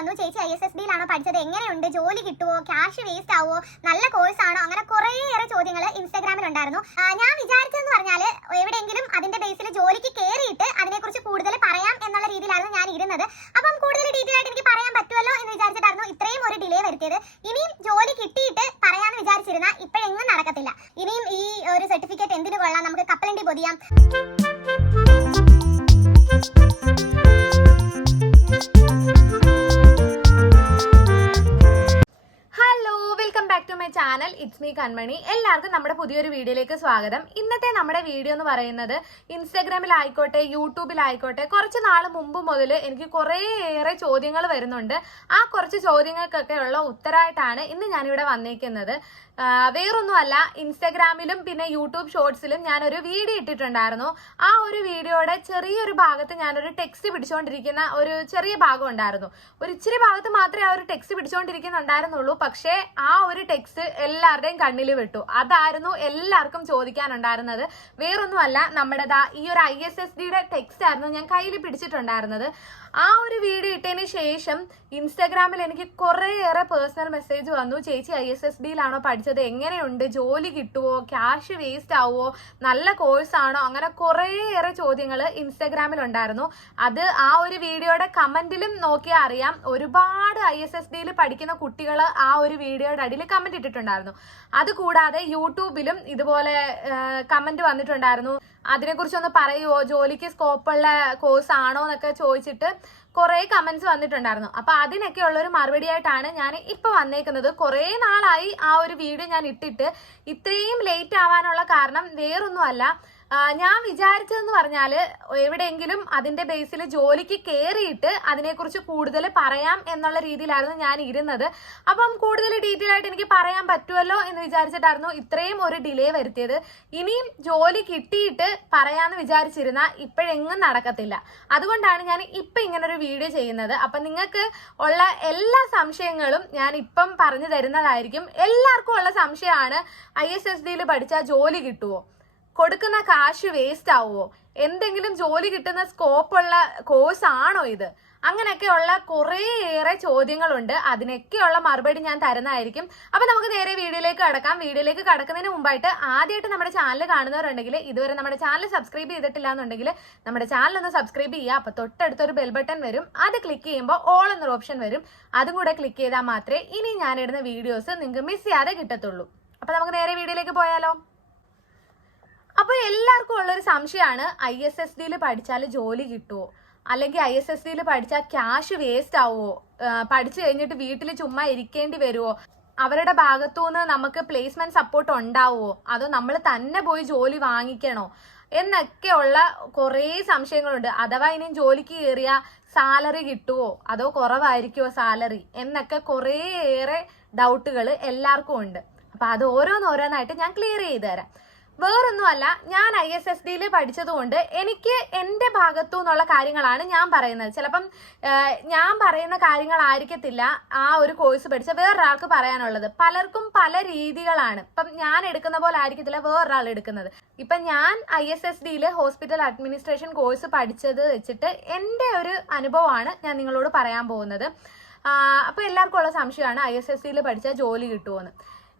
വന്നു. ചേച്ചി I S S ബിയിലാണോ പഠിച്ചത്? എങ്ങനെയുണ്ട്? ജോലി കിട്ടുമോ ക്യാഷ് വേസ്റ്റ് ആവുമോ നല്ല കോഴ്സ് ആണോ? അങ്ങനെ കുറേയേറെ ചോദ്യങ്ങൾ ഇൻസ്റ്റാഗ്രാമിൽ ഉണ്ടായിരുന്നു ഞാൻ വിചാരിച്ചതെന്ന് പറഞ്ഞാൽ എവിടെയെങ്കിലും അതിന്റെ ബേസിൽ ജോലിക്ക് കയറിയിട്ട് അതിനെക്കുറിച്ച് കൂടുതൽ പറയാം എന്നുള്ള രീതിയിലായിരുന്നു ഞാൻ ഇരുന്നത്. അപ്പം കൂടുതൽ ഡീറ്റെയിൽ ആയിട്ട് എനിക്ക് പറയാൻ പറ്റുമല്ലോ എന്ന് വിചാരിച്ചിട്ടായിരുന്നു ഇത്രയും ഒരു ഡിലേ വരുത്തിയത്. ഇനിയും ജോലി കിട്ടിയിട്ട് പറയാമെന്ന് വിചാരിച്ചിരുന്ന ഇപ്പോഴെങ്ങും നടക്കത്തില്ല. ഇനിയും ഈ ഒരു സർട്ടിഫിക്കറ്റ് എന്തിനു കൊള്ളാം? നമുക്ക് കപ്പലണ്ടി പൊതിയാം. കൺമണി. എല്ലാവർക്കും നമ്മുടെ പുതിയൊരു വീഡിയോയിലേക്ക് സ്വാഗതം. ഇന്നത്തെ നമ്മുടെ വീഡിയോ എന്ന് പറയുന്നത് ഇൻസ്റ്റാഗ്രാമിലായിക്കോട്ടെ യൂട്യൂബിലായിക്കോട്ടെ കുറച്ച് നാൾ മുമ്പ് മുതൽ എനിക്ക് കുറേയേറെ ചോദ്യങ്ങൾ വരുന്നുണ്ട്. ആ കുറച്ച് ചോദ്യങ്ങൾക്കൊക്കെ ഉള്ള ഉത്തരമായിട്ടാണ് ഇന്ന് ഞാനിവിടെ വന്നേക്കുന്നത്. വേറൊന്നുമല്ല ഇൻസ്റ്റഗ്രാമിലും പിന്നെ യൂട്യൂബ് ഷോർട്സിലും ഞാനൊരു വീഡിയോ ഇട്ടിട്ടുണ്ടായിരുന്നു. ആ ഒരു വീഡിയോയുടെ ചെറിയൊരു ഭാഗത്ത് ഞാനൊരു ടെക്സ്റ്റ് പിടിച്ചുകൊണ്ടിരിക്കുന്ന ഒരു ചെറിയ ഭാഗം ഉണ്ടായിരുന്നു. ഒരു ഇച്ചിരി ഭാഗത്ത് മാത്രമേ ആ ഒരു ടെക്സ്റ്റ് പിടിച്ചുകൊണ്ടിരിക്കുന്നുണ്ടായിരുന്നുള്ളൂ പക്ഷേ ആ ഒരു ടെക്സ്റ്റ് എല്ലാവരുടെയും കണ്ണിൽ വിട്ടു. അതായിരുന്നു എല്ലാവർക്കും ചോദിക്കാനുണ്ടായിരുന്നത്. വേറൊന്നുമല്ല നമ്മുടെ ദാ ഈ ഒരു ഐ എസ് എസ് ഡിയുടെ ടെക്സ്റ്റ് ആയിരുന്നു ഞാൻ കയ്യിൽ പിടിച്ചിട്ടുണ്ടായിരുന്നത്. ആ ഒരു വീഡിയോ ഇട്ടതിന് ശേഷം ഇൻസ്റ്റാഗ്രാമിൽ എനിക്ക് കുറേയേറെ പേഴ്സണൽ മെസ്സേജ് വന്നു. ചേച്ചി ഐ എസ് എസ് ഡിയിലാണോ പഠിച്ചത് എങ്ങനെയുണ്ട്? ജോലി കിട്ടുമോ ക്യാഷ് വേസ്റ്റ് ആവുമോ നല്ല കോഴ്സാണോ അങ്ങനെ കുറേയേറെ ചോദ്യങ്ങൾ ഇൻസ്റ്റാഗ്രാമിൽ ഉണ്ടായിരുന്നു അത് ആ ഒരു വീഡിയോയുടെ കമന്റിലും നോക്കിയാൽ അറിയാം. ഒരുപാട് ഐ എസ് എസ് ഡിയിൽ പഠിക്കുന്ന കുട്ടികൾ ആ ഒരു വീഡിയോയുടെ അടിയിൽ കമന്റ് ഇട്ടിട്ടുണ്ടായിരുന്നു. അതുകൂടാതെ യൂട്യൂബിലും ഇതുപോലെ കമന്റ് വന്നിട്ടുണ്ടായിരുന്നു. അതിനെക്കുറിച്ചൊന്ന് പറയുമോ ജോലിക്ക് സ്കോപ്പുള്ള കോഴ്സ് ആണോ എന്നൊക്കെ ചോദിച്ചിട്ട് കുറേ കമന്റ്സ് വന്നിട്ടുണ്ടായിരുന്നു. അപ്പോൾ അതിനൊക്കെ ഉള്ള ഒരു മറുപടി ആയിട്ടാണ് ഞാൻ ഇപ്പോൾ വന്നേക്കുന്നത്. കുറേ നാളായി ആ ഒരു വീഡിയോ ഞാൻ ഇട്ടിട്ട്. ഇത്രയും ലേറ്റ് ആവാനുള്ള കാരണം വേറൊന്നുമല്ല. ഞാൻ വിചാരിച്ചതെന്ന് പറഞ്ഞാൽ എവിടെയെങ്കിലും അതിന്റെ ബേസിൽ ജോലിക്ക് കയറിയിട്ട് അതിനെക്കുറിച്ച് കൂടുതൽ പറയാം എന്നുള്ള രീതിയിലായിരുന്നു ഞാൻ ഇരുന്നത്. അപ്പം കൂടുതൽ ഡീറ്റെയിൽ ആയിട്ട് എനിക്ക് പറയാൻ പറ്റുമല്ലോ എന്ന് വിചാരിച്ചിട്ടായിരുന്നു ഇത്രയും ഒരു ഡിലേ വരുത്തിയത്. ഇനിയും ജോലി കിട്ടിയിട്ട് പറയാമെന്ന് വിചാരിച്ചിരുന്ന ഇപ്പോഴെങ്ങും നടക്കത്തില്ല. അതുകൊണ്ടാണ് ഞാൻ ഇപ്പം ഇങ്ങനൊരു വീഡിയോ ചെയ്യുന്നത്. അപ്പം നിങ്ങൾക്ക് ഉള്ള എല്ലാ സംശയങ്ങളും ഞാൻ ഇപ്പം പറഞ്ഞു തരുന്നതായിരിക്കും. എല്ലാവർക്കും ഉള്ള സംശയമാണ് ഐ എസ് എസ് ഡിയിൽ പഠിച്ചാൽ ജോലി കിട്ടുമോ കൊടുക്കുന്ന കാശ് വേസ്റ്റ് ആവുമോ എന്തെങ്കിലും ജോലി കിട്ടുന്ന സ്കോപ്പുള്ള കോഴ്സ് ആണോ ഇത്? അങ്ങനെയൊക്കെയുള്ള കുറേയേറെ ചോദ്യങ്ങളുണ്ട്. അതിനൊക്കെയുള്ള മറുപടി ഞാൻ തരുന്നതായിരിക്കും. അപ്പൊ നമുക്ക് നേരെ വീഡിയോയിലേക്ക് കടക്കാം. വീഡിയോയിലേക്ക് കടക്കുന്നതിന് മുമ്പായിട്ട് ആദ്യമായിട്ട് നമ്മുടെ ചാനൽ കാണുന്നവരുണ്ടെങ്കിൽ ഇതുവരെ നമ്മുടെ ചാനൽ സബ്സ്ക്രൈബ് ചെയ്തിട്ടില്ല എന്നുണ്ടെങ്കിൽ നമ്മുടെ ചാനൽ ഒന്ന് സബ്സ്ക്രൈബ് ചെയ്യുക. അപ്പൊ തൊട്ടടുത്തൊരു ബെൽ ബട്ടൺ വരും. അത് ക്ലിക്ക് ചെയ്യുമ്പോൾ ഓൾ എന്നൊരു ഓപ്ഷൻ വരും. അതും കൂടെ ക്ലിക്ക് ചെയ്താൽ മാത്രമേ ഇനി ഞാനിടുന്ന വീഡിയോസ് നിങ്ങൾക്ക് മിസ് ചെയ്യാതെ കിട്ടത്തുള്ളൂ. അപ്പൊ നമുക്ക് നേരെ വീഡിയോയിലേക്ക് പോയാലോ? അപ്പൊ എല്ലാവർക്കും ഉള്ളൊരു സംശയമാണ് ഐ എസ് എസ് ഡിയിൽ പഠിച്ചാൽ ജോലി കിട്ടുമോ അല്ലെങ്കിൽ ഐ എസ് എസ് ഡിയിൽ പഠിച്ചാൽ ക്യാഷ് വേസ്റ്റ് ആവുമോ പഠിച്ചു കഴിഞ്ഞിട്ട് വീട്ടിൽ ചുമ്മാ ഇരിക്കേണ്ടി വരുമോ അവരുടെ ഭാഗത്തുനിന്ന് നമുക്ക് പ്ലേസ്മെന്റ് സപ്പോർട്ട് ഉണ്ടാവുമോ അതോ നമ്മൾ തന്നെ പോയി ജോലി വാങ്ങിക്കണോ? എന്നൊക്കെയുള്ള കുറേ സംശയങ്ങളുണ്ട്. അഥവാ ഇനിയും ജോലിക്ക് കയറിയ സാലറി കിട്ടുമോ അതോ കുറവായിരിക്കുമോ സാലറി? എന്നൊക്കെ കുറേയേറെ ഡൗട്ടുകൾ എല്ലാവർക്കും ഉണ്ട്. അപ്പൊ അത് ഓരോന്നോരോന്നായിട്ട് ഞാൻ ക്ലിയർ ചെയ്തു തരാം. വേറൊന്നുമല്ല ഞാൻ ഐ എസ് എസ് ഡിയിൽ പഠിച്ചതുകൊണ്ട് എനിക്ക് എന്റെ ഭാഗത്തു നിന്നുള്ള കാര്യങ്ങളാണ് ഞാൻ പറയുന്നത്. ചിലപ്പം ഞാൻ പറയുന്ന കാര്യങ്ങളായിരിക്കത്തില്ല ആ ഒരു കോഴ്സ് പഠിച്ച വേറൊരാൾക്ക് പറയാനുള്ളത്. പലർക്കും പല രീതികളാണ്. ഇപ്പം ഞാൻ എടുക്കുന്ന പോലെ ആയിരിക്കത്തില്ല വേറൊരാൾ എടുക്കുന്നത്. ഇപ്പം ഞാൻ ഐ എസ് എസ് ഡിയിൽ ഹോസ്പിറ്റൽ അഡ്മിനിസ്ട്രേഷൻ കോഴ്സ് പഠിച്ചത് വെച്ചിട്ട് എന്റെ ഒരു അനുഭവമാണ് ഞാൻ നിങ്ങളോട് പറയാൻ പോകുന്നത്. അപ്പോൾ എല്ലാവർക്കും ഉള്ള സംശയമാണ് ഐ എസ് എസ് സിയിൽ പഠിച്ചാൽ ജോലി കിട്ടുമോയെന്ന്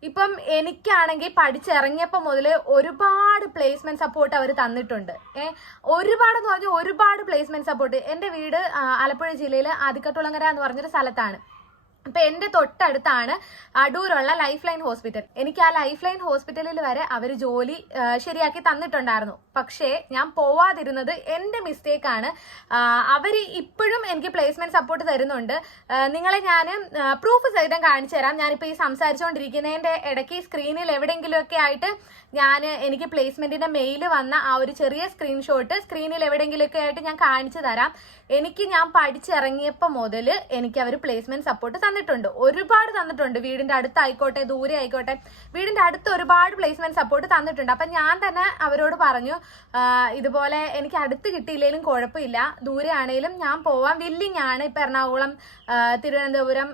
ഇപ്പം എനിക്കാണെങ്കിൽ പഠിച്ചിറങ്ങിയപ്പോൾ മുതൽ ഒരുപാട് പ്ലേസ്മെന്റ് സപ്പോർട്ട് അവർ തന്നിട്ടുണ്ട്. ഒരുപാട് എന്ന് പറഞ്ഞാൽ ഒരുപാട് പ്ലേസ്മെന്റ് സപ്പോർട്ട് എന്റെ വീട് ആലപ്പുഴ ജില്ലയിൽ ആദിക്കട്ടുളങ്ങര എന്ന് പറഞ്ഞൊരു സ്ഥലത്താണ്. അപ്പൊ എന്റെ തൊട്ടടുത്താണ് അടൂരുള്ള ലൈഫ് ലൈൻ ഹോസ്പിറ്റൽ എനിക്ക് ആ ലൈഫ് ലൈൻ ഹോസ്പിറ്റലിൽ വരെ അവർ ജോലി ശരിയാക്കി തന്നിട്ടുണ്ടായിരുന്നു. പക്ഷേ ഞാൻ പോവാതിരുന്നത് എന്റെ മിസ്റ്റേക്കാണ് അവർ ഇപ്പോഴും എനിക്ക് പ്ലേസ്മെന്റ് സപ്പോർട്ട് തരുന്നുണ്ട്. നിങ്ങളെ ഞാൻ പ്രൂഫ് സഹിതം കാണിച്ചു തരാം. ഞാനിപ്പോൾ ഈ സംസാരിച്ചുകൊണ്ടിരിക്കുന്നതിന്റെ ഇടയ്ക്ക് സ്ക്രീനിൽ എവിടെയെങ്കിലുമൊക്കെ ആയിട്ട് ഞാൻ എനിക്ക് പ്ലേസ്മെന്റിന്റെ മെയിൽ വന്ന ആ ഒരു ചെറിയ സ്ക്രീൻഷോട്ട് സ്ക്രീനിൽ എവിടെയെങ്കിലുമൊക്കെ ആയിട്ട് ഞാൻ കാണിച്ചു തരാം. എനിക്ക് ഞാൻ പഠിച്ചിറങ്ങിയപ്പോൾ മുതൽ എനിക്ക് അവർ പ്ലേസ്മെന്റ് സപ്പോർട്ട് തന്നിട്ടുണ്ട്. ഒരുപാട് തന്നിട്ടുണ്ട്. വീടിന്റെ അടുത്തായിക്കോട്ടെ ദൂരെ ആയിക്കോട്ടെ. വീടിന്റെ അടുത്ത് ഒരുപാട് പ്ലേസ്മെന്റ് സപ്പോർട്ട് തന്നിട്ടുണ്ട്. അപ്പം ഞാൻ തന്നെ അവരോട് പറഞ്ഞു ഇതുപോലെ എനിക്ക് അടുത്ത് കിട്ടിയില്ലെങ്കിലും കുഴപ്പമില്ല. ദൂരെ ആണെങ്കിലും ഞാൻ പോവാൻ വില്ലിങ് ആണ് ഇപ്പം എറണാകുളം തിരുവനന്തപുരം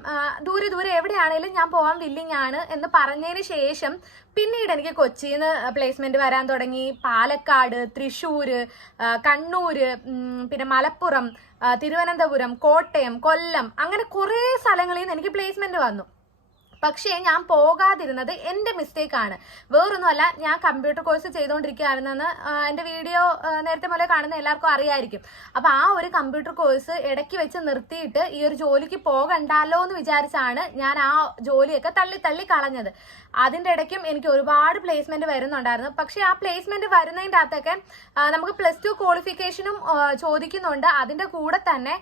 ദൂരെ ദൂരെ എവിടെയാണെങ്കിലും ഞാൻ പോവാൻ വില്ലിങ് ആണ് എന്ന് പറഞ്ഞതിന് ശേഷം പിന്നീട് എനിക്ക് കൊച്ചിയിൽ നിന്ന് പ്ലേസ്മെന്റ് വരാൻ തുടങ്ങി. പാലക്കാട് തൃശ്ശൂര് കണ്ണൂർ കണ്ണൂര് പിന്നെ മലപ്പുറം തിരുവനന്തപുരം കോട്ടയം കൊല്ലം അങ്ങനെ കുറേ സ്ഥലങ്ങളിൽ നിന്ന് എനിക്ക് പ്ലേസ്മെന്റ് വന്നു. പക്ഷേ ഞാൻ പോകാതിരുന്നത് എന്റെ മിസ്റ്റേക്കാണ് വേറൊന്നുമല്ല ഞാൻ കമ്പ്യൂട്ടർ കോഴ്സ് ചെയ്തുകൊണ്ടിരിക്കുകയായിരുന്നെന്ന് എന്റെ വീഡിയോ നേരത്തെ പോലെ കാണുന്ന എല്ലാവർക്കും അറിയായിരിക്കും. അപ്പോൾ ആ ഒരു കമ്പ്യൂട്ടർ കോഴ്സ് ഇടയ്ക്ക് വെച്ച് നിർത്തിയിട്ട് ഈ ഒരു ജോലിക്ക് പോകണ്ടല്ലോ എന്ന് വിചാരിച്ചാണ് ഞാൻ ആ ജോലിയൊക്കെ തള്ളി തള്ളി കളഞ്ഞത്. അതിന്റെ ഇടയ്ക്കും എനിക്ക് ഒരുപാട് പ്ലേസ്മെന്റ് വരുന്നുണ്ടായിരുന്നു. പക്ഷേ ആ പ്ലേസ്മെന്റ് വരുന്നതിന്റെ അകത്തൊക്കെ നമുക്ക് പ്ലസ് ടു ക്വാളിഫിക്കേഷനും ചോദിക്കുന്നുണ്ട്. അതിന്റെ കൂടെ തന്നെ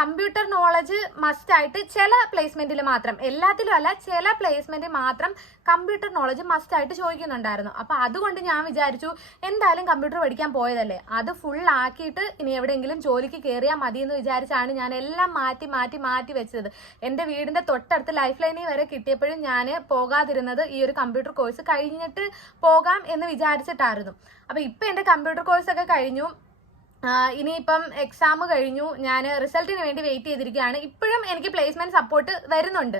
കമ്പ്യൂട്ടർ നോളജ് മസ്റ്റ് ആയിട്ട് ചില പ്ലേസ്മെന്റിൽ മാത്രം. എല്ലാത്തിലും അല്ല ചില പ്ലേസ്മെന്റ് മാത്രം കമ്പ്യൂട്ടർ നോളജ് മസ്റ്റ് ആയിട്ട് ചോദിക്കുന്നുണ്ടായിരുന്നു. അപ്പൊ അതുകൊണ്ട് ഞാൻ വിചാരിച്ചു എന്തായാലും കമ്പ്യൂട്ടർ പഠിക്കാൻ പോയതല്ലേ? അത് ഫുൾ ആക്കിയിട്ട് ഇനി എവിടെയെങ്കിലും ജോലിക്ക് കയറിയാൽ മതി എന്ന് വിചാരിച്ചാണ് ഞാൻ എല്ലാം മാറ്റി മാറ്റി മാറ്റി വെച്ചത്. എന്റെ വീടിന്റെ തൊട്ടടുത്ത് ലൈഫ് ലൈനിൽ വരെ കിട്ടിയപ്പോഴും ഞാൻ പോകാതിരുന്നത് ഈ ഒരു കമ്പ്യൂട്ടർ കോഴ്സ് കഴിഞ്ഞിട്ട് പോകാം എന്ന് വിചാരിച്ചിട്ടായിരുന്നു. അപ്പൊ ഇപ്പൊ എന്റെ കമ്പ്യൂട്ടർ കോഴ്സ് ഒക്കെ കഴിഞ്ഞു. ഇനിയിപ്പം എക്സാം കഴിഞ്ഞു. ഞാൻ റിസൾട്ടിന് വേണ്ടി വെയിറ്റ് ചെയ്തിരിക്കുകയാണ്. ഇപ്പോഴും എനിക്ക് പ്ലേസ്മെന്റ് സപ്പോർട്ട് വരുന്നുണ്ട്.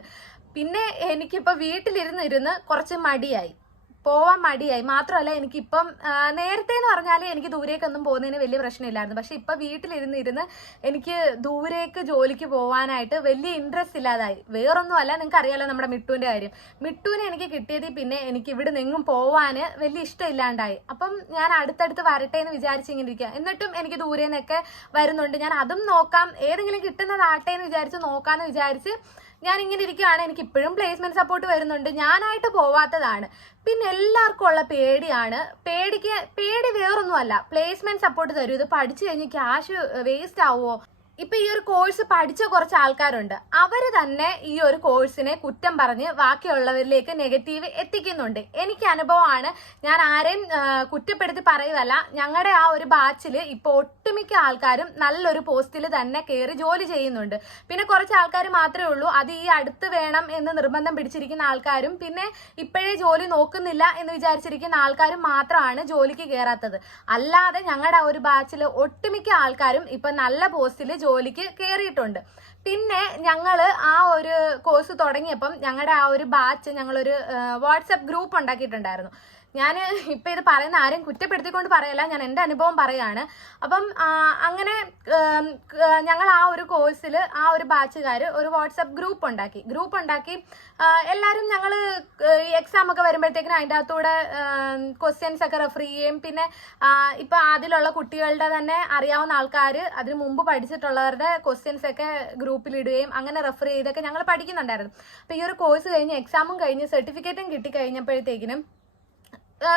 പിന്നെ എനിക്കിപ്പോൾ വീട്ടിലിരുന്ന് ഇരുന്ന് കുറച്ച് മടിയായി. പോവാൻ മടിയായി. മാത്രമല്ല എനിക്കിപ്പം നേരത്തെ എന്ന് പറഞ്ഞാൽ എനിക്ക് ദൂരേക്കൊന്നും പോകുന്നതിന് വലിയ പ്രശ്നമില്ലായിരുന്നു. പക്ഷെ ഇപ്പം വീട്ടിലിരുന്ന് ഇരുന്ന് എനിക്ക് ദൂരേക്ക് ജോലിക്ക് പോകാനായിട്ട് വലിയ ഇൻട്രസ്റ്റ് ഇല്ലാതായി. വേറൊന്നുമല്ല നിങ്ങൾക്ക് അറിയാലോ നമ്മുടെ മിട്ടുവിന്റെ കാര്യം. മിട്ടുവിനെ എനിക്ക് കിട്ടിയതിൽ പിന്നെ എനിക്ക് ഇവിടെ നിന്നും പോവാൻ വലിയ ഇഷ്ടമില്ലാണ്ടായി. അപ്പം ഞാൻ അടുത്തടുത്ത് വരട്ടെ എന്ന് വിചാരിച്ച് ഇങ്ങനെ ഇരിക്കുക എന്നിട്ടും എനിക്ക് ദൂരേന്നൊക്കെ വരുന്നുണ്ട്. ഞാൻ അതും നോക്കാം. ഏതെങ്കിലും കിട്ടുന്നതാട്ടെ എന്ന് വിചാരിച്ച് നോക്കാമെന്ന് വിചാരിച്ച് ഞാൻ ഇങ്ങനെ ഇരിക്കുകയാണ് എനിക്ക് ഇപ്പോഴും പ്ലേസ്മെന്റ് സപ്പോർട്ട് വരുന്നുണ്ട്. ഞാനായിട്ട് പോവാത്തതാണ്. പിന്നെ എല്ലാവർക്കും ഉള്ള പേടിയാണ്. പേടിക്ക് പേടി വേറൊന്നുമല്ല. പ്ലേസ്മെന്റ് സപ്പോർട്ട് തരും. ഇത് പഠിച്ചു കഴിഞ്ഞ് ക്യാഷ് വേസ്റ്റ് ആവുമോ? ഇപ്പൊ ഈ ഒരു കോഴ്സ് പഠിച്ച കുറച്ച് ആൾക്കാരുണ്ട്. അവർ തന്നെ ഈ ഒരു കോഴ്സിനെ കുറ്റം പറഞ്ഞ് ബാക്കിയുള്ളവരിലേക്ക് നെഗറ്റീവ് എത്തിക്കുന്നുണ്ട്. എനിക്ക് അനുഭവമാണ്. ഞാൻ ആരെയും കുറ്റപ്പെടുത്തി പറയുകയല്ല. ഞങ്ങളുടെ ആ ഒരു ബാച്ചിൽ ഇപ്പോൾ ഒട്ടുമിക്ക ആൾക്കാരും നല്ലൊരു പോസ്റ്റിൽ തന്നെ കയറി ജോലി ചെയ്യുന്നുണ്ട്. പിന്നെ കുറച്ച് ആൾക്കാർ മാത്രമേ ഉള്ളൂ. അത് ഈ അടുത്ത് വേണം എന്ന് നിർബന്ധം പിടിച്ചിരിക്കുന്ന ആൾക്കാരും പിന്നെ ഇപ്പോഴേ ജോലി നോക്കുന്നില്ല എന്ന് വിചാരിച്ചിരിക്കുന്ന ആൾക്കാരും മാത്രമാണ് ജോലിക്ക് കയറാത്തത് അല്ലാതെ ഞങ്ങളുടെ ഒരു ബാച്ചിൽ ഒട്ടുമിക്ക ആൾക്കാരും ഇപ്പം നല്ല പോസ്റ്റിൽ ജോലിക്ക് കയറിയിട്ടുണ്ട് പിന്നെ ഞങ്ങൾ ആ ഒരു കോഴ്സ് തുടങ്ങിയപ്പം ഞങ്ങളുടെ ആ ഒരു ബാച്ച് ഞങ്ങളൊരു വാട്സപ്പ് ഗ്രൂപ്പ് ഉണ്ടാക്കിയിട്ടുണ്ടായിരുന്നു. ഞാൻ ഇപ്പം ഇത് പറയുന്ന ആരും കുറ്റപ്പെടുത്തിക്കൊണ്ട് പറയല്ല ഞാൻ എന്റെ അനുഭവം പറയുകയാണ് അപ്പം അങ്ങനെ ഞങ്ങൾ ആ ഒരു കോഴ്സിൽ ആ ഒരു ബാച്ചുകാർ ഒരു വാട്സപ്പ് ഗ്രൂപ്പ് ഉണ്ടാക്കി. ഗ്രൂപ്പ് ഉണ്ടാക്കി എല്ലാവരും ഞങ്ങൾ എക്സാം ഒക്കെ വരുമ്പോഴത്തേക്കിനും അതിന്റെ അകത്തൂടെ ക്വസ്റ്റ്യൻസ് ഒക്കെ റെഫർ ചെയ്യുകയും പിന്നെ ഇപ്പം അതിലുള്ള കുട്ടികളുടെ തന്നെ അറിയാവുന്ന ആൾക്കാർ അതിന് മുമ്പ് പഠിച്ചിട്ടുള്ളവരുടെ ക്വസ്റ്റ്യൻസ് ഒക്കെ ഗ്രൂപ്പിലിടുകയും അങ്ങനെ റെഫർ ചെയ്തൊക്കെ ഞങ്ങൾ പഠിക്കുന്നുണ്ടായിരുന്നു. അപ്പോൾ ഈ ഒരു കോഴ്സ് കഴിഞ്ഞ് എക്സാമും കഴിഞ്ഞ് സർട്ടിഫിക്കറ്റും കിട്ടി കഴിഞ്ഞപ്പോഴത്തേക്കിനും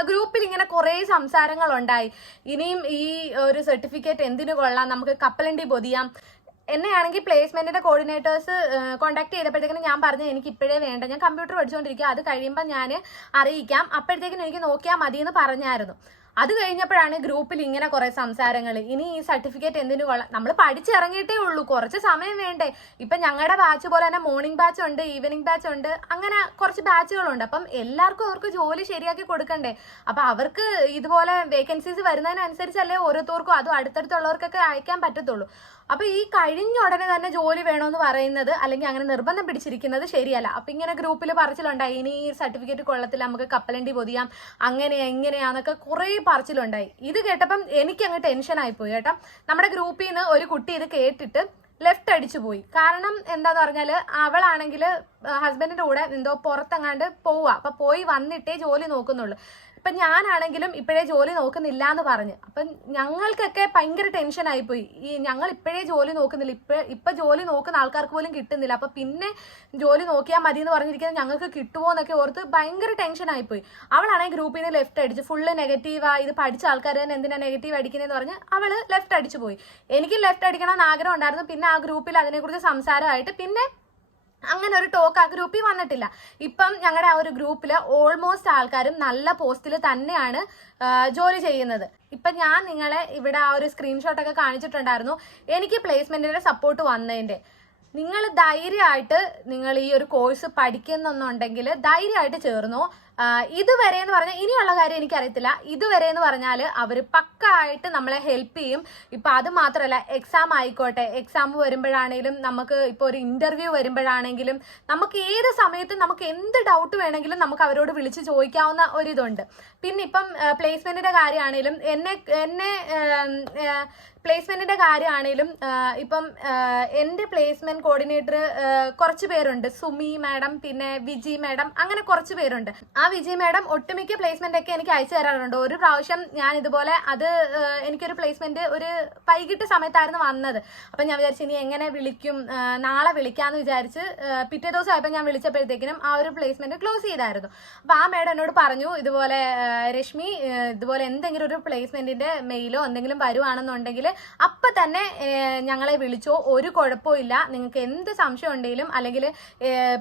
ഗ്രൂപ്പിൽ ഇങ്ങനെ കുറേ സംസാരങ്ങൾ ഉണ്ടായി ഇനിയും ഈ ഒരു സർട്ടിഫിക്കറ്റ് എന്തിനു കൊള്ളാം? നമുക്ക് കപ്പലണ്ടി പൊതിയാം. എന്നെയാണെങ്കിൽ പ്ലേസ്മെന്റിന്റെ കോർഡിനേറ്റേഴ്സ് കോൺടാക്ട് ചെയ്തപ്പോഴത്തേക്കിനും ഞാൻ പറഞ്ഞു എനിക്ക് ഇപ്പോഴേ വേണ്ട. ഞാൻ കമ്പ്യൂട്ടർ പഠിച്ചുകൊണ്ടിരിക്കുക അത് കഴിയുമ്പോൾ ഞാൻ അറിയിക്കാം. അപ്പോഴത്തേക്കിനും എനിക്ക് നോക്കിയാൽ മതി എന്ന് പറഞ്ഞായിരുന്നു. അത് കഴിഞ്ഞപ്പോഴാണ് ഗ്രൂപ്പിൽ ഇങ്ങനെ കുറെ സംസാരങ്ങൾ. ഇനി ഈ സർട്ടിഫിക്കറ്റ് എന്തിനു നമ്മൾ പഠിച്ചിറങ്ങിയിട്ടേ ഉള്ളൂ. കുറച്ച് സമയം വേണ്ടേ. ഇപ്പൊ ഞങ്ങളുടെ ബാച്ച് പോലെ തന്നെ മോർണിംഗ് ബാച്ച് ഉണ്ട് ഈവനിങ് ബാച്ച് ഉണ്ട്. അങ്ങനെ കുറച്ച് ബാച്ചുകളുണ്ട് അപ്പം എല്ലാവർക്കും അവർക്ക് ജോലി ശരിയാക്കി കൊടുക്കണ്ടേ? അപ്പൊ അവർക്ക് ഇതുപോലെ വേക്കൻസീസ് വരുന്നതിനനുസരിച്ചല്ലേ ഓരോരുത്തർക്കും അതും അടുത്തടുത്തുള്ളവർക്കൊക്കെ അയക്കാൻ പറ്റത്തുള്ളൂ. അപ്പൊ ഈ കഴിഞ്ഞ ഉടനെ തന്നെ ജോലി വേണമെന്ന് പറയുന്നത് അല്ലെങ്കിൽ അങ്ങനെ നിർബന്ധം പിടിച്ചിരിക്കുന്നത് ശരിയല്ല. അപ്പൊ ഇങ്ങനെ ഗ്രൂപ്പിൽ പറച്ചിലുണ്ടായി. ഇനി ഈ സർട്ടിഫിക്കറ്റ് കൊള്ളത്തില്ല നമുക്ക് കപ്പലണ്ടി പൊതിയാം അങ്ങനെ എങ്ങനെയാന്നൊക്കെ കുറെ പറച്ചിലുണ്ടായി. ഇത് കേട്ടപ്പം എനിക്ക് അങ്ങ് ടെൻഷൻ ആയിപ്പോയി കേട്ടോ. നമ്മുടെ ഗ്രൂപ്പിൽ നിന്ന് ഒരു കുട്ടി ഇത് കേട്ടിട്ട് ലെഫ്റ്റ് അടിച്ചു പോയി. കാരണം എന്താന്ന് പറഞ്ഞാൽ അവളാണെങ്കിൽ ഹസ്ബൻഡിന്റെ കൂടെ എന്തോ പുറത്തെങ്ങാണ്ട് പോവുക. അപ്പൊ പോയി വന്നിട്ടേ ജോലി നോക്കുന്നുള്ളൂ. ഇപ്പൊ ഞാനാണെങ്കിലും ഇപ്പോഴേ ജോലി നോക്കുന്നില്ല എന്ന് പറഞ്ഞു. അപ്പൊ ഞങ്ങൾക്കൊക്കെ ഭയങ്കര ടെൻഷൻ ആയിപ്പോയി. ഈ ഞങ്ങൾ ഇപ്പോഴേ ജോലി നോക്കുന്നില്ല. ഇപ്പൊ ഇപ്പൊ ജോലി നോക്കുന്ന ആൾക്കാർക്ക് പോലും കിട്ടുന്നില്ല. അപ്പൊ പിന്നെ ജോലി നോക്കിയാൽ മതി എന്ന് പറഞ്ഞിരിക്കുന്നത് ഞങ്ങൾക്ക് കിട്ടുമോ എന്നൊക്കെ ഓർത്ത് ഭയങ്കര ടെൻഷൻ ആയിപ്പോയി. അവളാണെങ്കിൽ ഗ്രൂപ്പിൽ നിന്ന് ലെഫ്റ്റ് അടിച്ച് ഫുള്ള് നെഗറ്റീവാ ഇത് പഠിച്ച ആൾക്കാർ തന്നെ എന്തിനാ നെഗറ്റീവ് അടിക്കുന്നതെന്ന് പറഞ്ഞ് അവൾ ലെഫ്റ്റ് അടിച്ചു പോയി. എനിക്ക് ലെഫ്റ്റ് അടിക്കണമെന്ന് ആഗ്രഹം ഉണ്ടായിരുന്നു. പിന്നെ ആ ഗ്രൂപ്പിൽ അതിനെക്കുറിച്ച് സംസാരമായിട്ട് പിന്നെ അങ്ങനെ ഒരു ടോക്ക് ആ ഗ്രൂപ്പിൽ വന്നിട്ടില്ല. ഇപ്പം ഞങ്ങളുടെ ആ ഒരു ഗ്രൂപ്പിൽ ഓൾമോസ്റ്റ് ആൾക്കാരും നല്ല പോസ്റ്റിൽ തന്നെയാണ് ജോലി ചെയ്യുന്നത്. ഇപ്പം ഞാൻ നിങ്ങളെ ഇവിടെ ആ ഒരു സ്ക്രീൻഷോട്ടൊക്കെ കാണിച്ചിട്ടുണ്ടായിരുന്നു. എനിക്ക് പ്ലേസ്മെന്റിന്റെ സപ്പോർട്ട് വന്നതിന്റെ നിങ്ങൾ ധൈര്യമായിട്ട് നിങ്ങൾ ഈ ഒരു കോഴ്സ് പഠിക്കുന്നുണ്ടെങ്കിൽ ധൈര്യമായിട്ട് ചേർന്നു? ഇതുവരെ എന്ന് പറഞ്ഞാൽ ഇനിയുള്ള കാര്യം എനിക്കറിയത്തില്ല. ഇതുവരെ എന്ന് പറഞ്ഞാൽ അവർ പക്ക ആയിട്ട് നമ്മളെ ഹെൽപ്പ് ചെയ്യും. ഇപ്പം അത് മാത്രമല്ല എക്സാം ആയിക്കോട്ടെ. എക്സാം വരുമ്പോഴാണെങ്കിലും നമുക്ക് ഇപ്പോൾ ഒരു ഇന്റർവ്യൂ വരുമ്പോഴാണെങ്കിലും നമുക്ക് ഏത് സമയത്തും നമുക്ക് എന്ത് ഡൗട്ട് വേണമെങ്കിലും നമുക്ക് അവരോട് വിളിച്ച് ചോദിക്കാവുന്ന ഒരിതുണ്ട്. പിന്നെ ഇപ്പം പ്ലേസ്മെന്റിന്റെ കാര്യമാണെങ്കിലും എന്നെ എന്നെ പ്ലേസ്മെന്റിന്റെ കാര്യമാണെങ്കിലും ഇപ്പം എന്റെ പ്ലേസ്മെന്റ് കോർഡിനേറ്റർ കുറച്ച് പേരുണ്ട്. സുമി മാഡം പിന്നെ വിജി മാഡം അങ്ങനെ കുറച്ച് പേരുണ്ട്. ആ വിജി മാഡം ഒട്ടുമിക്ക പ്ലേസ്മെന്റ് ഒക്കെ എനിക്ക് അയച്ചു തരാറുണ്ട്. ഒരു പ്രാവശ്യം ഞാൻ ഇതുപോലെ അത് എനിക്കൊരു പ്ലേസ്മെന്റ് ഒരു വൈകിട്ട് സമയത്തായിരുന്നു വന്നത്. അപ്പം ഞാൻ വിചാരിച്ചു ഇനി എങ്ങനെ വിളിക്കും നാളെ വിളിക്കാന്ന് വിചാരിച്ച് പിറ്റേ ദിവസം ആയപ്പോൾ ഞാൻ വിളിച്ചപ്പോഴത്തേക്കിനും ആ ഒരു പ്ലേസ്മെന്റ് ക്ലോസ് ചെയ്തായിരുന്നു. അപ്പോൾ ആ മാഡം എന്നോട് പറഞ്ഞു ഇതുപോലെ രശ്മി ഇതുപോലെ എന്തെങ്കിലും ഒരു പ്ലേസ്മെന്റിന്റെ മെയിലോ എന്തെങ്കിലും വരുവാണെന്നുണ്ടെങ്കിൽ അപ്പം തന്നെ ഞങ്ങളെ വിളിച്ചോ. ഒരു കുഴപ്പമില്ല നിങ്ങൾക്ക് എന്ത് സംശയം ഉണ്ടെങ്കിലും അല്ലെങ്കിൽ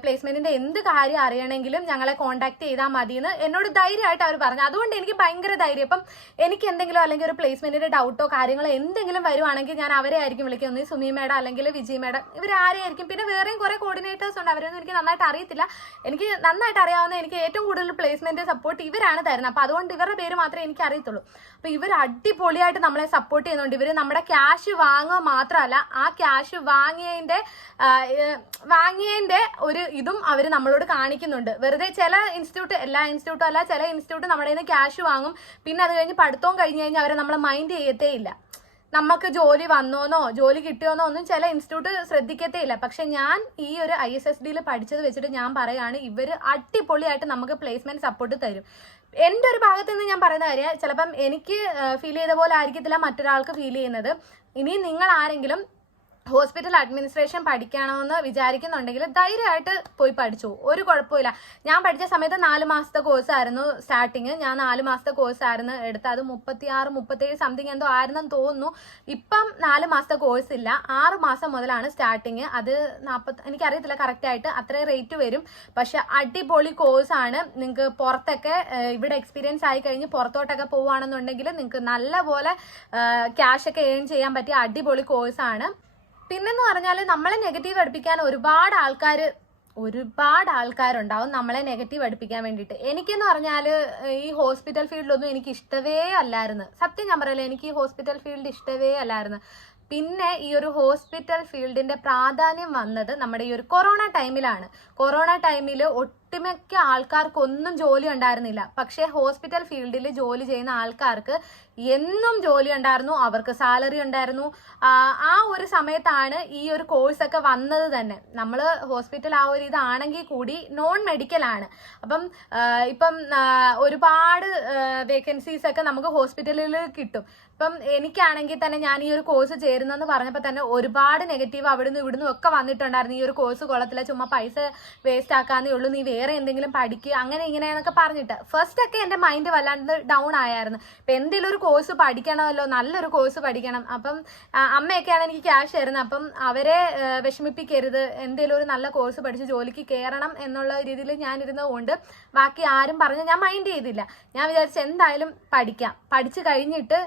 പ്ലേസ്മെന്റിന്റെ എന്ത് കാര്യം അറിയണമെങ്കിലും ഞങ്ങളെ കോൺടാക്ട് ചെയ്താൽ മതി എന്ന് എന്നോട് ധൈര്യമായിട്ട് അവർ പറഞ്ഞു. അതുകൊണ്ട് എനിക്ക് ഭയങ്കര ധൈര്യം. ഇപ്പം എനിക്ക് എന്തെങ്കിലും അല്ലെങ്കിൽ ഒരു പ്ലേസ്മെന്റിന്റെ ഡൗട്ടോ കാര്യങ്ങളോ എന്തെങ്കിലും വരുവാണെങ്കിൽ ഞാൻ അവരെ ആയിരിക്കും വിളിക്കുന്നത്. സുമി മേഡം അല്ലെങ്കിൽ വിജയ് മേഡം. ഇവരാരെയായിരിക്കും പിന്നെ വേറെയും കുറെ കോർഡിനേറ്റേഴ്സ് ഉണ്ട്. അവരൊന്നും എനിക്ക് നന്നായിട്ട് അറിയത്തില്ല. എനിക്ക് നന്നായിട്ട് അറിയാവുന്ന എനിക്ക് ഏറ്റവും കൂടുതൽ പ്ലേസ്മെന്റ് സപ്പോർട്ട് ഇവരാണ് തരുന്നത്. അപ്പൊ അതുകൊണ്ട് ഇവരുടെ പേര് മാത്രമേ എനിക്ക് അറിയത്തുള്ളൂ. അപ്പൊ ഇവർ അടിപൊളിയായിട്ട് നമ്മളെ സപ്പോർട്ട് ചെയ്യുന്നുണ്ട്. ഇവർ നമ്മുടെ ക്യാഷ് വാങ്ങുക മാത്രമല്ല ആ ക്യാഷ് വാങ്ങിയതിന്റെ വാങ്ങിയതിന്റെ ഒരു ഇതും അവർ നമ്മളോട് കാണിക്കുന്നുണ്ട്. വെറുതെ ചില ഇൻസ്റ്റിറ്റ്യൂട്ട് എല്ലാ ഇൻസ്റ്റിറ്റ്യൂട്ടും അല്ല ചില ഇൻസ്റ്റിറ്റ്യൂട്ട് നമ്മുടെ നിന്ന് ക്യാഷ് വാങ്ങും. പിന്നെ അത് കഴിഞ്ഞ് പഠിത്തവും കഴിഞ്ഞ് കഴിഞ്ഞാൽ അവരെ നമ്മളെ മൈൻഡ് ചെയ്യത്തേ ഇല്ല നമുക്ക് ജോലി വന്നോന്നോ ജോലി കിട്ടിയോന്നോ ഒന്നും ചില ഇൻസ്റ്റിറ്റ്യൂട്ട് ശ്രദ്ധിക്കത്തേ ഇല്ല പക്ഷെ ഞാൻ ഈ ഒരു ഐ എസ് എസ് ഡിയിൽ പഠിച്ചത് വെച്ചിട്ട് ഞാൻ പറയാണ് ഇവർ അടിപൊളിയായിട്ട് നമുക്ക് പ്ലേസ്മെന്റ് സപ്പോർട്ട് തരും. എന്റെ ഒരു ഭാഗത്ത് നിന്ന് ഞാൻ പറയുന്ന കാര്യം ചിലപ്പം എനിക്ക് ഫീൽ ചെയ്ത പോലെ ആയിരിക്കത്തില്ല മറ്റൊരാൾക്ക് ഫീൽ ചെയ്യുന്നത്. ഇനി നിങ്ങൾ ആരെങ്കിലും ഹോസ്പിറ്റൽ അഡ്മിനിസ്ട്രേഷൻ പഠിക്കണമെന്ന് വിചാരിക്കുന്നുണ്ടെങ്കിൽ ധൈര്യമായിട്ട് പോയി പഠിച്ചു. ഒരു കുഴപ്പമില്ല ഞാൻ പഠിച്ച സമയത്ത് നാല് മാസത്തെ കോഴ്സായിരുന്നു സ്റ്റാർട്ടിങ് ഞാൻ നാല് മാസത്തെ കോഴ്സായിരുന്നു എടുത്തത്. അത് മുപ്പത്തി ആറ് മുപ്പത്തേഴ് സംതിങ് എന്തോ ആയിരുന്നെന്ന് തോന്നുന്നു. ഇപ്പം നാല് മാസത്തെ കോഴ്സ് ഇല്ല. ആറ് മാസം മുതലാണ് സ്റ്റാർട്ടിങ് അത് നാൽപ്പത്തി എനിക്കറിയത്തില്ല കറക്റ്റായിട്ട് അത്രയും റേറ്റ് വരും. പക്ഷെ അടിപൊളി കോഴ്സാണ് നിങ്ങൾക്ക് പുറത്തൊക്കെ ഇവിടെ എക്സ്പീരിയൻസ് ആയി കഴിഞ്ഞ് പുറത്തോട്ടൊക്കെ പോവുകയാണെന്നുണ്ടെങ്കിൽ നിങ്ങൾക്ക് നല്ലപോലെ പോലെ ഒക്കെ ഏൺ ചെയ്യാൻ പറ്റിയ അടിപൊളി കോഴ്സാണ് പിന്നെന്ന് പറഞ്ഞാൽ നമ്മളെ നെഗറ്റീവ് അടുപ്പിക്കാൻ ഒരുപാട് ആൾക്കാർ ഒരുപാട് ആൾക്കാരുണ്ടാവും നമ്മളെ നെഗറ്റീവ് അടുപ്പിക്കാൻ വേണ്ടിയിട്ട്. എനിക്കെന്ന് പറഞ്ഞാൽ ഈ ഹോസ്പിറ്റൽ ഫീൽഡൊന്നും എനിക്ക് ഇഷ്ടവേ അല്ലായിരുന്നു. സത്യം ഞാൻ പറയല്ലേ എനിക്ക് ഈ ഹോസ്പിറ്റൽ ഫീൽഡ് ഇഷ്ടവേ അല്ലായിരുന്നു. പിന്നെ ഈ ഒരു ഹോസ്പിറ്റൽ ഫീൽഡിന്റെ പ്രാധാന്യം വന്നത് നമ്മുടെ ഈ ഒരു കൊറോണ ടൈമിലാണ്. കൊറോണ ടൈമിൽ ഒട്ടുമിക്ക ആൾക്കാർക്കൊന്നും ജോലി ഉണ്ടായിരുന്നില്ല. പക്ഷേ ഹോസ്പിറ്റൽ ഫീൽഡിൽ ജോലി ചെയ്യുന്ന ആൾക്കാർക്ക് എന്നും ജോലി ഉണ്ടായിരുന്നു. അവർക്ക് സാലറി ഉണ്ടായിരുന്നു. ആ, ഒരു സമയത്താണ് ഈ ഒരു കോഴ്സ് ഒക്കെ വന്നത് തന്നെ. നമ്മൾ ഹോസ്പിറ്റൽ ആ ഒരു ഇതാണെങ്കിൽ കൂടി നോൺ മെഡിക്കൽ ആണ്. അപ്പം ഇപ്പം ഒരുപാട് വേക്കൻസീസ് ഒക്കെ നമുക്ക് ഹോസ്പിറ്റലിൽ കിട്ടും. ഇപ്പം എനിക്കാണെങ്കിൽ തന്നെ ഞാൻ ഈ ഒരു കോഴ്സ് ചേരുന്നെന്ന് പറഞ്ഞപ്പോൾ തന്നെ ഒരുപാട് നെഗറ്റീവ് അവിടുന്ന് ഇവിടുന്ന് ഒക്കെ വന്നിട്ടുണ്ടായിരുന്നു. ഈ ഒരു കോഴ്സ് കൊള്ളത്തില്ല ചുമ്മാ പൈസ വേസ്റ്റ് ആക്കാന്നേ ഉള്ളൂ നീ വേറെ എന്തെങ്കിലും പഠിക്കുക അങ്ങനെ ഇങ്ങനെ എന്നൊക്കെ പറഞ്ഞിട്ട്. ഫസ്റ്റ് ഒക്കെ എന്റെ മൈൻഡ് വല്ലാണ്ട് ഡൗൺ ആയായിരുന്നു. ഇപ്പം എന്തെങ്കിലും ഒരു കോഴ്സ് പഠിക്കണമല്ലോ നല്ലൊരു കോഴ്സ് പഠിക്കണം. അപ്പം അമ്മയൊക്കെയാണ് എനിക്ക് ക്യാഷ് തരുന്നത്. അപ്പം അവരെ വിഷമിപ്പിക്കരുത്. എന്തെങ്കിലും ഒരു നല്ല കോഴ്സ് പഠിച്ച് ജോലിക്ക് കയറണം എന്നുള്ള രീതിയിൽ ഞാനിരുന്നതുകൊണ്ട് ബാക്കി ആരും പറഞ്ഞ് ഞാൻ മൈൻഡ് ചെയ്തില്ല. ഞാൻ വിചാരിച്ചു എന്തായാലും പഠിക്കാം. പഠിച്ചു കഴിഞ്ഞിട്ട്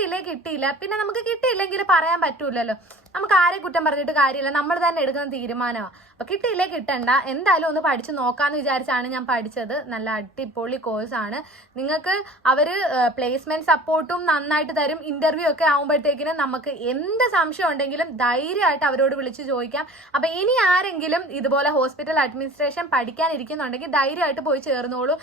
കിട്ടിയില്ലേ കിട്ടിയില്ല. പിന്നെ നമുക്ക് കിട്ടിയില്ലെങ്കിൽ പറയാൻ പറ്റൂലല്ലോ. നമുക്ക് ആരെ കുറ്റം പറഞ്ഞിട്ട് കാര്യമില്ല. നമ്മൾ തന്നെ എടുക്കുന്ന തീരുമാനമാണ് അപ്പൊ കിട്ടിയില്ലേ കിട്ടണ്ട. എന്തായാലും ഒന്ന് പഠിച്ചു നോക്കാന്ന് വിചാരിച്ചാണ് ഞാൻ പഠിച്ചത്. നല്ല അടിപൊളി കോഴ്സാണ് നിങ്ങൾക്ക് അവർ പ്ലേസ്മെന്റ് സപ്പോർട്ടും നന്നായിട്ട് തരും. ഇന്റർവ്യൂ ഒക്കെ ആകുമ്പോഴത്തേക്കിനും നമുക്ക് എന്ത് സംശയം ഉണ്ടെങ്കിലും ധൈര്യമായിട്ട് അവരോട് വിളിച്ച് ചോദിക്കാം. അപ്പൊ ഇനി ആരെങ്കിലും ഇതുപോലെ ഹോസ്പിറ്റൽ അഡ്മിനിസ്ട്രേഷൻ പഠിക്കാനിരിക്കുന്നുണ്ടെങ്കിൽ ധൈര്യമായിട്ട് പോയി ചേർന്നോളൂ.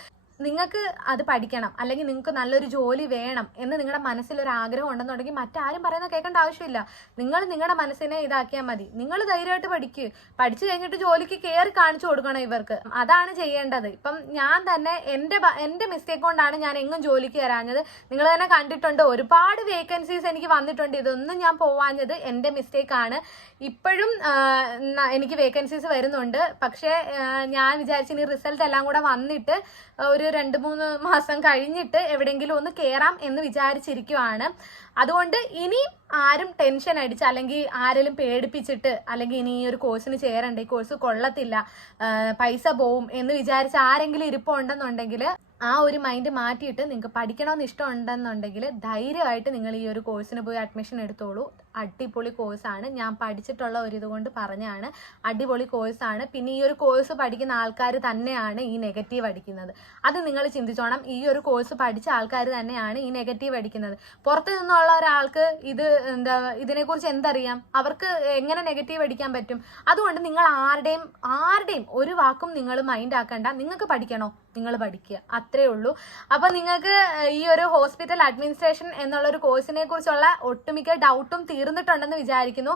നിങ്ങൾക്ക് അത് പഠിക്കണം. അല്ലെങ്കിൽ നിങ്ങൾക്ക് നല്ലൊരു ജോലി വേണം എന്ന് നിങ്ങളുടെ മനസ്സിൽ ഒരു ആഗ്രഹം ഉണ്ടെന്നുണ്ടെങ്കിൽ മറ്റാരും പറയുന്നത് കേൾക്കേണ്ട ആവശ്യമില്ല. നിങ്ങൾ നിങ്ങളുടെ മനസ്സിനെ ഇതാക്കിയാൽ മതി. നിങ്ങൾ ധൈര്യമായിട്ട് പഠിക്കുക പഠിച്ചു കഴിഞ്ഞിട്ട് ജോലിക്ക് കയറി കാണിച്ചു കൊടുക്കണം ഇവർക്ക്. അതാണ് ചെയ്യേണ്ടത്. ഇപ്പം ഞാൻ തന്നെ എന്റെ എന്റെ മിസ്റ്റേക്ക് കൊണ്ടാണ് ഞാൻ എങ്ങും ജോലിക്ക് വരാഞ്ഞത്. നിങ്ങൾ തന്നെ കണ്ടിട്ടുണ്ട് ഒരുപാട് വേക്കൻസീസ് എനിക്ക് വന്നിട്ടുണ്ട്. ഇതൊന്നും ഞാൻ പോവാഞ്ഞത് എന്റെ മിസ്റ്റേക്കാണ് ഇപ്പോഴും എനിക്ക് വേക്കൻസീസ് വരുന്നുണ്ട്. പക്ഷേ ഞാൻ വിചാരിച്ചു ഇനി റിസൾട്ട് എല്ലാം കൂടെ വന്നിട്ട് ഒരു രണ്ട് മൂന്ന് മാസം കഴിഞ്ഞിട്ട് എവിടെയെങ്കിലും ഒന്ന് കയറാം എന്ന് വിചാരിച്ചിരിക്കുവാണ്. അതുകൊണ്ട് ഇനി ആരും ടെൻഷൻ അടിച്ച് അല്ലെങ്കിൽ ആരെങ്കിലും പേടിപ്പിച്ചിട്ട് അല്ലെങ്കിൽ ഇനി ഈ ഒരു കോഴ്സിന് ചേരണ്ട ഈ കോഴ്സ് കൊള്ളത്തില്ല പൈസ പോവും എന്ന് വിചാരിച്ച് ആരെങ്കിലും ഇരിപ്പുണ്ടെന്നുണ്ടെങ്കിൽ ആ ഒരു മൈൻഡ് മാറ്റിയിട്ട് നിങ്ങൾക്ക് പഠിക്കണമെന്ന് ഇഷ്ടമുണ്ടെന്നുണ്ടെങ്കിൽ ധൈര്യമായിട്ട് നിങ്ങൾ ഈ ഒരു കോഴ്സിന് പോയി അഡ്മിഷൻ എടുത്തോളൂ. അടിപൊളി കോഴ്സാണ്. ഞാൻ പഠിച്ചിട്ടുള്ള ഒരു ഇതുകൊണ്ട് പറഞ്ഞാണ് അടിപൊളി കോഴ്സാണ്. പിന്നെ ഈ ഒരു കോഴ്സ് പഠിക്കുന്ന ആൾക്കാർ തന്നെയാണ് ഈ നെഗറ്റീവ് അടിക്കുന്നത്. അത് നിങ്ങൾ ചിന്തിച്ചോണം. ഈ ഒരു കോഴ്സ് പഠിച്ച ആൾക്കാർ തന്നെയാണ് ഈ നെഗറ്റീവ് അടിക്കുന്നത്. പുറത്തു നിന്നുള്ള ഒരാൾക്ക് ഇത് എന്താ ഇതിനെക്കുറിച്ച് എന്തറിയാം? അവർക്ക് എങ്ങനെ നെഗറ്റീവ് അടിക്കാൻ പറ്റും? അതുകൊണ്ട് നിങ്ങൾ ആരുടെയും ആരുടെയും ഒരു വാക്കും നിങ്ങൾ മൈൻഡ് ആക്കണ്ട. നിങ്ങൾക്ക് പഠിക്കണോ? നിങ്ങൾ പഠിക്കുക. അത്രേ ഉള്ളൂ. അപ്പൊ നിങ്ങൾക്ക് ഈ ഒരു ഹോസ്പിറ്റൽ അഡ്മിനിസ്ട്രേഷൻ എന്നുള്ള ഒരു കോഴ്സിനെ കുറിച്ചുള്ള ഒട്ടുമിക്ക ഡൗട്ടും തീർന്നിട്ടുണ്ടെന്ന് വിചാരിക്കുന്നു.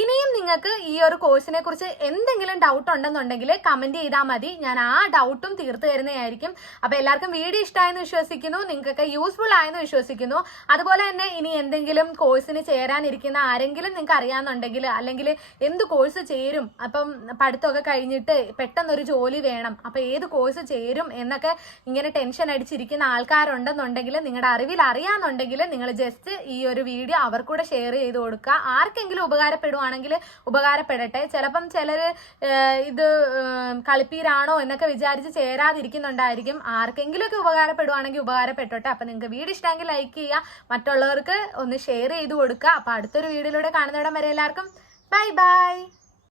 ഇനിയും നിങ്ങൾക്ക് ഈ ഒരു കോഴ്സിനെ കുറിച്ച് എന്തെങ്കിലും ഡൗട്ട് ഉണ്ടെന്നുണ്ടെങ്കിൽ കമന്റ് ചെയ്താൽ മതി. ഞാൻ ആ ഡൗട്ടും തീർത്തു തരുന്നതായിരിക്കും. അപ്പോൾ എല്ലാവർക്കും വീഡിയോ ഇഷ്ടമായെന്ന് വിശ്വസിക്കുന്നു. നിങ്ങൾക്കൊക്കെ യൂസ്ഫുൾ ആയെന്ന് വിശ്വസിക്കുന്നു. അതുപോലെ തന്നെ ഇനി എന്തെങ്കിലും കോഴ്സിന് ചേരാനിരിക്കുന്ന ആരെങ്കിലും നിങ്ങൾക്ക് അറിയാമെന്നുണ്ടെങ്കിൽ അല്ലെങ്കിൽ എന്ത് കോഴ്സ് ചേരും അപ്പം പഠിത്തമൊക്കെ കഴിഞ്ഞിട്ട് പെട്ടെന്നൊരു ജോലി വേണം അപ്പൊ ഏത് കോഴ്സ് ചേരും എന്നൊക്കെ ഇങ്ങനെ ടെൻഷൻ അടിച്ചിരിക്കുന്ന ആൾക്കാരുണ്ടെന്നുണ്ടെങ്കിൽ നിങ്ങളുടെ അറിവിൽ അറിയാമെന്നുണ്ടെങ്കിൽ നിങ്ങൾ ജസ്റ്റ് ഈ ഒരു വീഡിയോ അവർക്കൂടെ ഷെയർ ചെയ്ത് കൊടുക്കുക. ആർക്കെങ്കിലും ഉപകാരപ്പെടുവാണെങ്കിൽ ഉപകാരപ്പെടട്ടെ. ചിലപ്പം ചിലർ ഇത് കളിപ്പീരാണോ എന്നൊക്കെ വിചാരിച്ച് ചേരാതിരിക്കുന്നുണ്ടായിരിക്കും. ആർക്കെങ്കിലുമൊക്കെ ഉപകാരപ്പെടുവാണെങ്കിൽ ഉപകാരപ്പെട്ടോട്ടെ അപ്പം നിങ്ങൾക്ക് വീഡിയോ ഇഷ്ടമെങ്കിൽ ലൈക്ക് ചെയ്യുക. മറ്റുള്ളവർക്ക് ഒന്ന് ഷെയർ ചെയ്ത് കൊടുക്കുക. അപ്പം അടുത്തൊരു വീഡിയോയിലൂടെ കാണുന്നിടം വരെ എല്ലാവർക്കും ബൈ ബൈ